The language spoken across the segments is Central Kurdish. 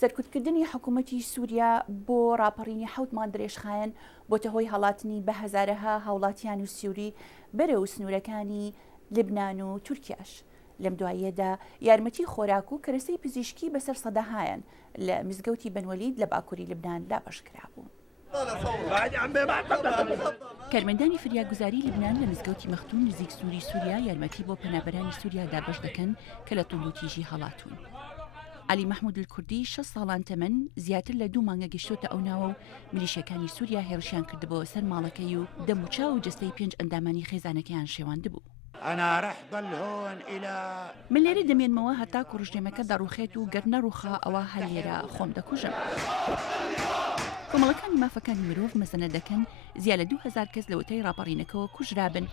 سەرکوتکردنی حکوومەتی سووریا بۆ ڕاپەڕینی 7 مان درێژخایەن بۆتە هۆی هەڵاتنی بە هەزارەها هاوڵاتیان و سووری بەرەو سنوورەکانی لبنان و تورکیاش. لەم دواییەدا یارمەتی خۆراک و کەرەسەی پزیشکی بەسەر سەدەهایان لە مزگەوتی بنوەلید لە باکووری لبنان دابەشکرا بوو. کارمەندانی فریاگوزاری لبنان لە مزگەوتی مەختوم نزیک سنووری سووریا یارمەتی بۆ پەنابەرانی سووریا دابەش دەکەن کە لە توند و تیژی هەڵاتون. علی محمود الکوردی 6 ساڵان تەمەن زیاتر لە 2 مانگە گەشتۆتە ئەو ناوە و میلیشەکانی سووریا هێرشیان کردبەوە سەر ماڵەکەی و دەموچاو و جستەی 5 ئەندامانی خێزانەکەیان شێواندبوو. من لێرە دەمێنمەوە هەتا کوڕژێمەکە دەڕوخێت و گەر نەڕوخا ئەوە هەر لێرە خۆم دەکوژم. کۆمەڵەکانی مافەکانی مرۆڤ مەزەنە دەکەن زیا لە 2000 کەس لە وتەی ڕاپەڕینەکەەوە کوژرابن،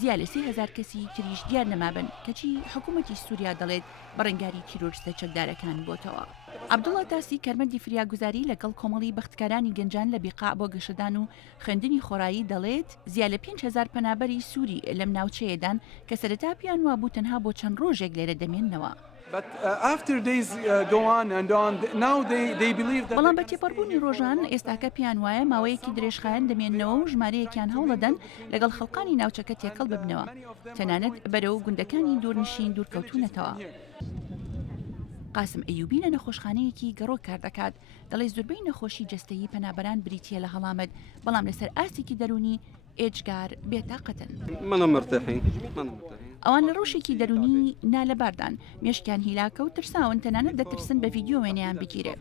زیا لە 3000 کەسی تریش دیار نەمابن کەچی حکوومەتی سووریا دەڵێت بەڕێنگاری تیرۆریستە چەکدارەکان بۆتەوە. عەبدوڵڵا تاسی کارمەندی فریاگوزاری لەگەڵ کۆمەڵی بەختکارانی گەنجان لە بیقاع بۆ گەشەدان و خوێندنی خۆرایی دەڵێت زیا لە 5000 پەنابەری سووری لەم ناوچەیەدان کە سەرەتا پیان وابوو تەنها بۆ چەند ڕۆژێک لێرە دەمێننەوە. بەڵام بە تێپەڕبوونی ڕۆژان ئێستاکە پیان وایە ماوەیەکی درێژخایەن دەمێننەوە و ژمارەیەکیان هەوڵەدەن لەگەڵ خەڵقانی ناوچەکە تێکەڵ ببنەوە، تەنانەت بەرەو گوندەکانی دوورنشین دوورکەوتونەتەوە. قاسم ئەیوبی لە نەخۆشخانەیەکی گەڕۆ کار دەکات، دەڵێ زۆربەی نەخۆشی جەستەیی پەنابەران بریتیە لە هەڵامەت، بەڵام لەسەر ئاستێکی دەرونی ئێجگار بێتاقەتن. ئەوان لە ڕۆژێکی دەرونی نالەباردان مێشکیان هیلاکە و ترساون، تەنانەت دەترسن بە ڤیدیۆ وێنەیان بگیرێت.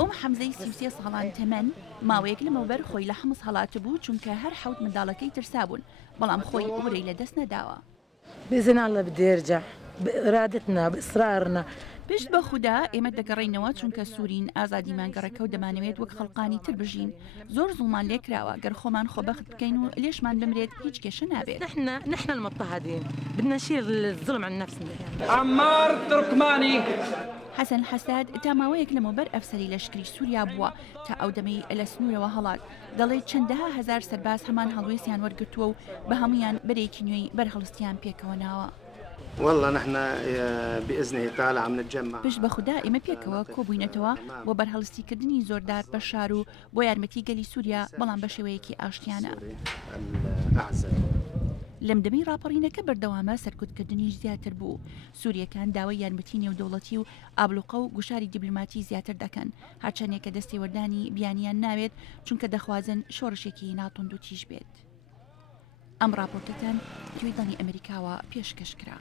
ئەم حەمزەی 33 ساڵان تەمەن ماوەیەک لەمەوبەر خۆی لە حمص هەڵاتە بوو چونکە هەر 7 منداڵەکەی ترسابوون، بەڵام خۆی وەرەی لەدەست نەداوە. بإذن الله بدي أرجع بإرادتنا بإصرارنا. پشت بە خودا ئێمە دەگەڕینەوە چونکە سوورین ئازادیمان گەڕەکە و دەمانەوێت وەک خەڵقانی تر بژین. زۆر زوڵمان لێکراوە، گەر خۆمان خۆبەخت بکەین و لێشمان بمرێت هیچ کێشە نابێت. نحن المضطهدين بدنا نشيل الظلم عن نفسنا. عمار تركماني حەسەن حەساد تا ماوەیەک لەمەوبەر ئەفسەری لەشکری سووریا بووە تا ئەو دەمەی لە سنوورەوە هەڵات، دەڵێت چەندەها هەزار سەرباز هەمان هەڵوێسیان وەرگرتووە و بە هەمویان بەرێکی نوێی بەرهەڵستیان پێکەوە ناوە. والله نحن بإذنه تعالى عم نتجمع. پشت بە خودا ئێمە پێکەوە کۆبووینەتەوە بۆ بەرهەڵستیکردنی زۆردار بە شار و بۆ یارمەتی گەلی سووریا، بەڵام بە شێوەیەکی ئاشتیانە. لەم دەمەی ڕاپەڕینەکە بەردەوامە سەرکوتکردنیش زیاتر بوو. سووریەکان داوای یارمەتی نێودەوڵەتی و ئابلوقە و گوشاری دیبلوماتی زیاتر دەکەن، هەرچەندێک کە دەستی وەردانی بیانیان ناوێت چونکە دەخوازن شۆڕشێکی ناتوند و تیژ بێت. ئەم ڕاپۆرتەتان توی دڵی ئەمریکاوە پێشکەشکرا.